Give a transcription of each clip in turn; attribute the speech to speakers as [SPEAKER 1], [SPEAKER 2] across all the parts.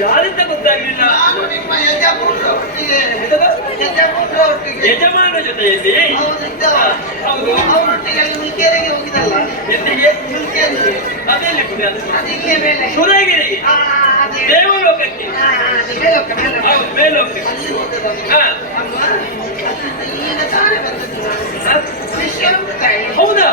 [SPEAKER 1] ಯಾರಿಂದ ಗೊತ್ತಾಗ್ಲಿಲ್ಲ? ಯಜಮಾನ ಜೊತೆಯಲ್ಲಿ? ಸುರಗಿರಿ ದೇವಲೋಕಕ್ಕೆ. ಹೌದು ಮೇಲೋಕಕ್ಕೆ? ಹೌದಾ?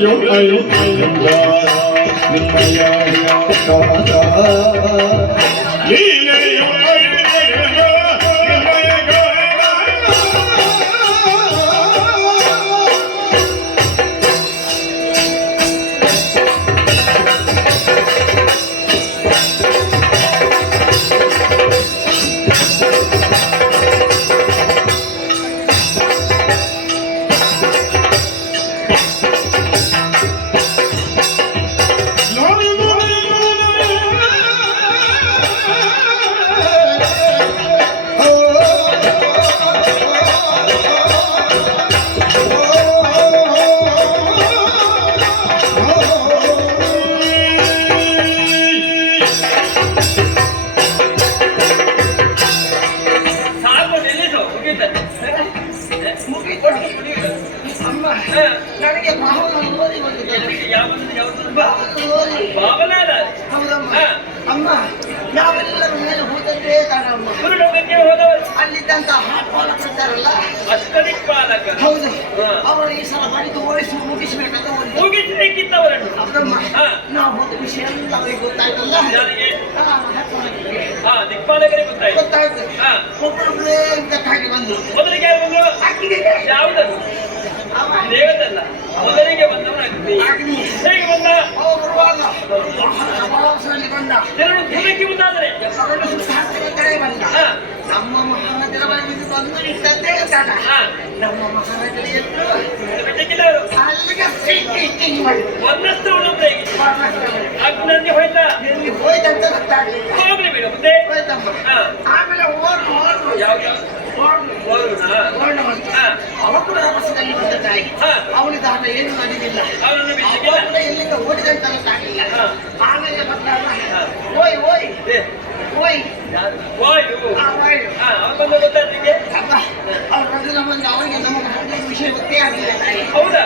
[SPEAKER 2] ayun ayun ayun
[SPEAKER 1] ayun ayun
[SPEAKER 2] ayun ayun
[SPEAKER 1] ayun
[SPEAKER 2] ayun
[SPEAKER 1] ಹಾ.
[SPEAKER 2] ಅಮ್ಮ ನಾವೆಲ್ಲರ ಮೇಲೆ ಹೋದದ್ದೇ ತಾನಮ್ಮ
[SPEAKER 1] ಗುರುಲೋಕಕ್ಕೆ ಹೋದವರು
[SPEAKER 2] ಅಲ್ಲಿದ್ದಂತ ಹಾಟ್ವಾಲಕ್ ಇದ್ದಾರಲ್ಲ
[SPEAKER 1] ಪಾಲಕ
[SPEAKER 2] ಹೌದು. ಅವರು ಈ ಸಲ ಬಡಿದು ಓಡಿಸಿ ಮುಗಿಸ್ಬೇಕಂತ ಓದಿ ಹೌದಮ್ಮ.
[SPEAKER 1] ಹಾ. ದಿಕ್ಪಾಲಕರಿಗೆ ಗೊತ್ತಾಯ್ತು.
[SPEAKER 2] ಗೊತ್ತಾಯ್ತು.
[SPEAKER 1] ಹಾ.
[SPEAKER 2] ಒಬ್ಬರೊಬ್ಬರೇ ಇದಕ್ಕಾಗಿ ಬಂದ್ರು.
[SPEAKER 1] ಮೊದಲಿಗೆ ಯಾರು? ಬಂದ್ರು ಯಾವುದನ್ನು? ದೇವದಲ್ಲ. ಮೊದಲಿಗೆ ಬಂದವನ ಅಗ್ನಿ. ಹೇಗೆ ಬಂದ?
[SPEAKER 2] ಬಂದ.
[SPEAKER 1] ಜನರು ಧೂಮಕ್ಕೆ ಮುಂದಾದರೆ.
[SPEAKER 2] ನಮ್ಮ ಮಹಾರಾಜರ ಬಂದು ನಿಂತದ್ದೇ ತಾನ
[SPEAKER 1] ಹಾ.
[SPEAKER 2] ನಮ್ಮ ಮಹಾರಾಜರು
[SPEAKER 1] ಒಂದಷ್ಟು ಅಗ್ನಲ್ಲಿ ಹೋಯ್ತಾ.
[SPEAKER 2] ಎಲ್ಲಿ ಹೋಯ್ತಂತ ಗೊತ್ತಾಗ್ಲಿಲ್ಲ.
[SPEAKER 1] ಹೋಗ್ಲಿ ಬಿಡು ಮುಂದೆ.
[SPEAKER 2] ಹೋಯ್ತಮ್ಮ
[SPEAKER 1] ಹಾ.
[SPEAKER 2] ಆಮೇಲೆ ಓಡ್ರು ಓಡ್ರು
[SPEAKER 1] ಯಾವ ಯಾವ
[SPEAKER 2] ಓಡ್ರು
[SPEAKER 1] ಹೋರುನಾ?
[SPEAKER 2] ಓಡ್ರು ಬಂದ
[SPEAKER 1] ಹಾ.
[SPEAKER 2] ಅವ ಕೂಡ ರಭಸದಲ್ಲಿ ಬಂದದ್ದಾಗಿ ಅವನಿಗೆ ಆಟ ಏನು ಮಾಡಿದಿಲ್ಲ
[SPEAKER 1] ಅವನನ್ನು
[SPEAKER 2] ಅವ
[SPEAKER 1] ಬಿಡ್ಲಿಕ್ಕಿಲ್ಲ
[SPEAKER 2] ಕೂಡ ಎಲ್ಲಿಂದ ಓಡಿದಂತ ಗೊತ್ತಾಗ್ಲಿಲ್ಲ
[SPEAKER 1] ಹಾ.
[SPEAKER 2] ಆಮೇಲೆ ಬಂದಾಗ
[SPEAKER 1] ಹಾ.
[SPEAKER 2] ಓಯ್ ಓಯ್
[SPEAKER 1] ಏ,
[SPEAKER 2] ಓಯ್
[SPEAKER 1] ಯಾರು? ವಾಯು
[SPEAKER 2] ಆ ಓಯ್
[SPEAKER 1] ಹಾ ಅವನು ಬಂದ ಗೊತ್ತಾಯ್ತು ನಿಂಗೆ
[SPEAKER 2] ಅಬ್ಬಾ, ಅವ್ರ ಬಂದು ನಮ್ಮನ್ನು ಅವರಿಗೆ ನಮ್ಮ ಬಗ್ಗೆ ವಿಷಯ ಗೊತ್ತೇ ಆಗಲಿಲ್ಲ ತಾಯಿ
[SPEAKER 1] ಹೌದಾ?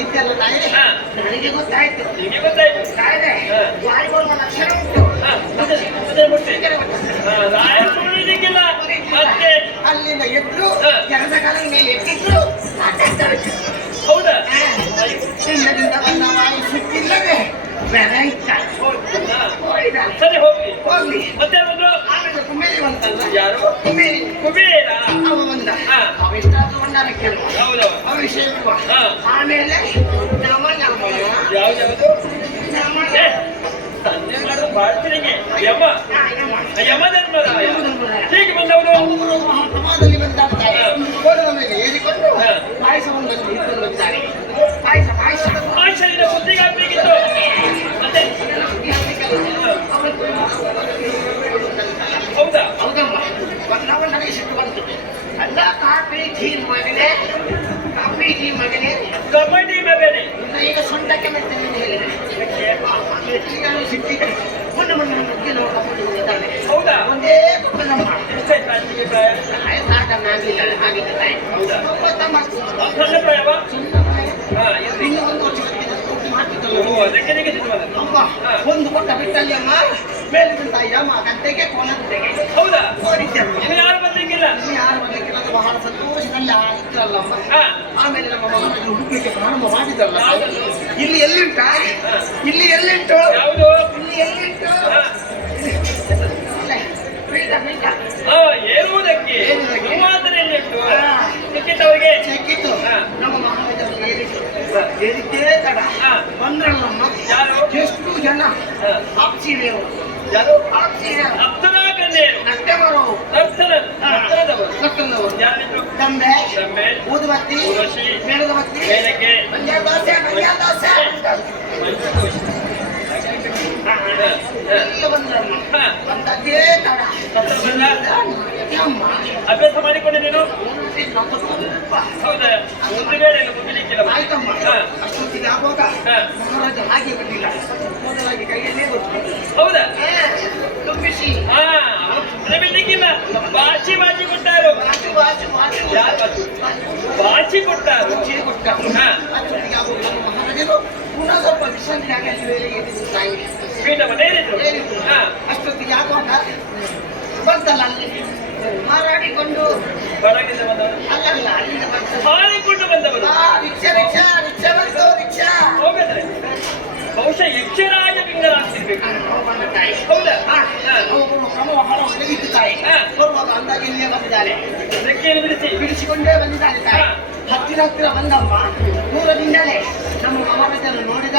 [SPEAKER 2] ಇದ್ದಲ್ಲ ತಾಯಿ. ನನಗೆ ಗೊತ್ತಾಯ್ತು
[SPEAKER 1] ನಿಮಗೆ ಗೊತ್ತಾಯ್ತು
[SPEAKER 2] ತಾಯಿದೆ ಲಕ್ಷಣ ಉಂಟು
[SPEAKER 1] ಮತ್ತೆ
[SPEAKER 2] ಅಲ್ಲಿಂದ ಎದ್ರು. ಕೆಲಸ ಕಾಲದ ಮೇಲೆ ಎತ್ತಿದ್ರು.
[SPEAKER 1] ಹೌದಾ.
[SPEAKER 2] ಚಿನ್ನದಿಂದ ಬಂದ ವಾಯು ಸಿಕ್ಕಿಲ್ಲದೆ ಬೆರೈತ
[SPEAKER 1] ಸರಿ ಹೋಗ್ಲಿ
[SPEAKER 2] ಹೋಗ್ಲಿ
[SPEAKER 1] ಮತ್ತೆ ಬಂದ್ರು
[SPEAKER 2] ಆಮೇಲೆ ಕುಮೇರಿ ಬಂತಲ್ಲ
[SPEAKER 1] ಯಾರು
[SPEAKER 2] ಕುಮೇರಿ
[SPEAKER 1] ಕುಬೇರ
[SPEAKER 2] ಆಮೇಲೆ
[SPEAKER 1] ತಂದೆಗಳು ಭಾರತನಿಗೆ
[SPEAKER 2] ಯಮ ಯಮ ಧರ್ಮರಾಯ ಹೀಗೆ ಬಂದವರು
[SPEAKER 1] ಪ್ರಮಾದದಲ್ಲಿ ಬಂದ ಮೇಲೆ ಏರಿಕೊಂಡು ಪಾಯಸವನ್ನು
[SPEAKER 2] ಅಮ್ಮ
[SPEAKER 1] ಹಾ.
[SPEAKER 2] ಒಂದು ಕೊಟ್ಟ ಬಿಟ್ಟಲ್ಲಿ ಅಮ್ಮ ಮೇಲೆ ತಾಯಿ ಅಮ್ಮ ಗಂಟೆಗೆ ಕೋಲ
[SPEAKER 1] ಹೌದಾ? ಯಾರು
[SPEAKER 2] ಬಂದಂಗಿಲ್ಲ? ಯಾರು ಬಂದಂಗಿಲ್ಲ? ಬಹಳ ಸಂತೋಷದಲ್ಲಿ ಇದ್ರಲ್ಲಮ್ಮ ಆಮೇಲೆ ನಮ್ಮ ಮಗನಿಗೆ ಹುಡುಕ್ಲಿಕ್ಕೆ ಪ್ರಾರಂಭ ಇಲ್ಲಿ ಎಲ್ಲಿಂಟ? ಇಲ್ಲಿ ಎಲ್ಲಿಂಟು? ಇಲ್ಲಿ ಎಲ್ಲಿಂಟು? ಬೇಡ, ಬೇಡ.
[SPEAKER 1] ಏರುವುದಕ್ಕೆ.
[SPEAKER 2] ಏರುವುದಕ್ಕೆ.
[SPEAKER 1] ಮಾತನೆಯಲ್ಲಿ ಉಂಟು
[SPEAKER 2] ಹಾ.
[SPEAKER 1] ಟಿಕೆಟ್ ಅವರಿಗೆ?
[SPEAKER 2] ಸಿಕ್ಕಿತ್ತು ನಮ್ಮ ಮಹಾರಾಜರು ಏರಿದ್ದೇ ತಡ. ಬಂದ್ರಲ್ಲಮ್ಮ? ಎಷ್ಟು ಜನ?
[SPEAKER 1] ಹಾ.
[SPEAKER 2] ಆಪ್ಸೀರಿಯರು
[SPEAKER 1] ಅಭ್ಯಾಸ ಮಾಡಿಕೊಂಡೆ ನೀನು? ಹೌದಾ? ಒಂದು ಬೇಡ ಇಲ್ಲ.
[SPEAKER 2] ಅಷ್ಟೊತ್ತಿಗೆ ಆಗುವಾಗ. ಮಹಾರಾಜ ಹಾಗೆ ಬಂದಿಲ್ಲ. ಮೊದಲಾಗಿ ಕೈಯಲ್ಲೇ ಗೊತ್ತು.
[SPEAKER 1] ಹೌದಾ?
[SPEAKER 2] ತುಂಬಿಸಿ.
[SPEAKER 1] ಹಾ ಬಿಡ್ಲಿಕ್ಕಿಲ್ಲ. ಬಾಚಿ ಬಾಚಿ ಕೊಟ್ಟಾರು.
[SPEAKER 2] ಬಾಚು ಬಾಚು ಬಾಚು.
[SPEAKER 1] ಬಾಚಿ? ಕೊಟ್ಟಾರು.
[SPEAKER 2] ರುಚಿ ಕೊಟ್ಟ
[SPEAKER 1] ಹಾ.
[SPEAKER 2] ಅಷ್ಟೊತ್ತಿಗೆ ಆಗುವಾಗ ನಮ್ಮ ಮಹಾರಾಜರು ಪುನಃ ಸ್ವಲ್ಪ ವಿಶ್ರಾಂತಿ ಆಗಲಿ ವೇಳೆಗೆ ಎದ್ದಿದ್ದು ತಾಯಿ.
[SPEAKER 1] ಪೀಠ ಮನೆ ಏನಿದ್ರು?
[SPEAKER 2] ಏನಿತ್ತು?
[SPEAKER 1] ಹಾ.
[SPEAKER 2] ಅಷ್ಟೊತ್ತಿಗೆ ಆಗುವಾಗ ಬಂತಲ್ಲ ಅಲ್ಲಿ. ಮಾರಾಡಿಕೊಂಡು
[SPEAKER 1] ಹೊರಗಿಂದ ಬಂದವರು ಹಾರಿಕೊಂಡು ಬಂದವರು ಹೋಗದ್ರೆ. ಬಹುಶಃ ಯಕ್ಷರಾಜ
[SPEAKER 2] ತಾಯಿ.
[SPEAKER 1] ಹೌದಾ
[SPEAKER 2] ಅಂದಾಗೆ ಇಲ್ಲಿಯೇ ಬಂದಿದ್ದಾರೆ
[SPEAKER 1] ರೆಕ್ಕೆಯನ್ನು ಬಿಡಿಸಿ
[SPEAKER 2] ಬಿಡಿಸಿಕೊಂಡೇ ಬಂದಿದ್ದಾರೆ ತಾಯಿ. ಹತ್ತಿರ ಹತ್ತಿರ ಬಂದಮ್ಮ ದೂರದಿಂದಲೇ. ನಮ್ಮ ಮಹಾರಾಜರು ನೋಡಿದ.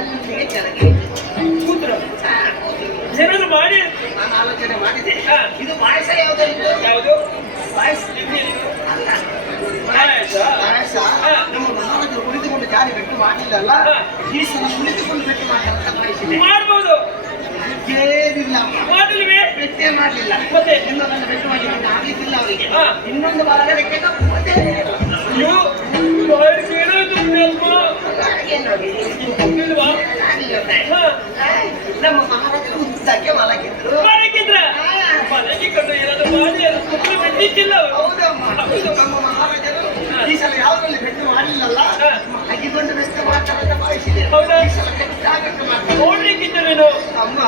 [SPEAKER 2] ಅಲ್ಲಿಗೆ
[SPEAKER 1] ಕೂತ್ರು. ಏನಾದ್ರು ಮಾಡಿ.
[SPEAKER 2] ನಾನು ಆಲೋಚನೆ ಮಾಡಿದೆ. ಇದು ಪಾಯಸ ಯಾವುದಾದ್ರು
[SPEAKER 1] ಯಾವುದು?
[SPEAKER 2] ಪಾಯಸ? ಅಲ್ಲ.
[SPEAKER 1] ಪಾಯಸ?
[SPEAKER 2] ನಮ್ಮ ಮಹಾರಾಜರು ಕುಳಿತುಕೊಂಡು ಜಾರಿ ಬೆಟ್ಟು ಮಾಡಲಿಲ್ಲಲ್ಲ
[SPEAKER 1] ಅಲ್ಲ?
[SPEAKER 2] ಈ ಸಲ ಕುಳಿತುಕೊಂಡು ಬೆಟ್ಟು ಮಾಡ್ತಾರೆ ಬಯಸಿದೆ
[SPEAKER 1] ಮಾಡ್ಬೋದು.
[SPEAKER 2] ಏನಿಲ್ಲ
[SPEAKER 1] ಮಾಡಲಿವೆ
[SPEAKER 2] ಮಾಡಲಿಲ್ಲ.
[SPEAKER 1] ಮತ್ತೆ?
[SPEAKER 2] ಇನ್ನೊಂದನ್ನು ಬೆಟ್ಟು ಮಾಡಿ ಆಗ್ಲಿಕ್ಕಿಲ್ಲ ಅವರಿಗೆ. ಇನ್ನೊಂದು ಬಾರಕ್ಕೆ ಮತ್ತೆ
[SPEAKER 1] ಅಯ್ಯೋ ರಾಯರಿಗೆ ಏನಾಯ್ತು ಅಮ್ಮ
[SPEAKER 2] ಏನಾಗಿದೆ
[SPEAKER 1] ಗೊತ್ತಿಲ್ವಾ ಹಾ
[SPEAKER 2] ನಮ್ಮ ಮಹಾರಾಜರು ಉದ್ದಕ್ಕೆ ಮಲಗಿದ್ರು
[SPEAKER 1] ಮಾಡಕ್ಕಿದ್ರ ಮನೆಗೆ ಕೊಂಡು ಏನಾದ್ರು ಮಾಡಿ ಅದು.
[SPEAKER 2] ಹೌದಮ್ಮ ಹೌದು ನಮ್ಮ ಮಹಾರಾಜರು ಈ ಸಲ ಯಾವುದ್ರಲ್ಲಿ ಬೆಟ್ಟು ಮಾಡಲಿಲ್ಲಲ್ಲ
[SPEAKER 1] ಹಾ.
[SPEAKER 2] ಮಲಗಿಕೊಂಡು ಬೆಟ್ಟು ಮಾಡ್ತಾರೆ ಭಾವಿಸಿದೆ
[SPEAKER 1] ಹೌದಾ?
[SPEAKER 2] ಈ ಮಾಡ್ತಾರೆ
[SPEAKER 1] ನೋಡ್ಲಿಕ್ಕಿತ್ತು ನೀನು
[SPEAKER 2] ಅಮ್ಮ.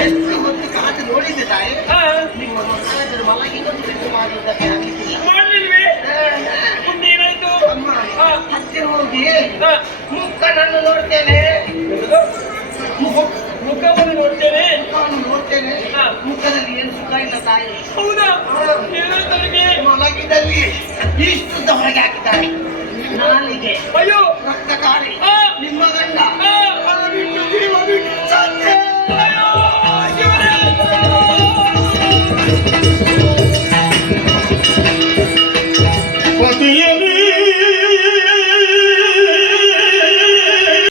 [SPEAKER 2] ಎಷ್ಟು ಹೊತ್ತು ಕಾದು ನೋಡಿದ್ದೆ ತಾಯಿ ನಿಮ್ಮ ಮಹಾರಾಜರು ಮಲಗಿಕೊಂಡು ಬೆಟ್ಟು ಮಾಡುವುದಕ್ಕೆ ಆಗಲಿಕ್ಕಿಲ್ಲ
[SPEAKER 1] ಮಾಡ್ಲಿಲ್ವೇ ಮುಂದೆ ಏನಾಯ್ತು
[SPEAKER 2] ಅಮ್ಮ ಹತ್ತಿರ ಹೋಗಿ
[SPEAKER 1] ಮುಖ
[SPEAKER 2] ನನ್ನ ನೋಡ್ತೇನೆ
[SPEAKER 1] ಮುಖವನ್ನು ನೋಡ್ತೇನೆ
[SPEAKER 2] ನಾನು ನೋಡ್ತೇನೆ ಮುಖದಲ್ಲಿ ಏನು ಸುಖ ಇಲ್ಲ ತಾಯಿ?
[SPEAKER 1] ಹೌದಾ? ನನಗೆ
[SPEAKER 2] ಮಲಗಿದಲ್ಲಿ ಇಷ್ಟು ಹೊರಗೆ ಹಾಕಿದ್ದಾರೆ. ನಾಲಿಗೆ. ಅಯ್ಯೋ. ರಕ್ತಕಾರಿ. ನಿಮ್ಮ ಗಂಡ.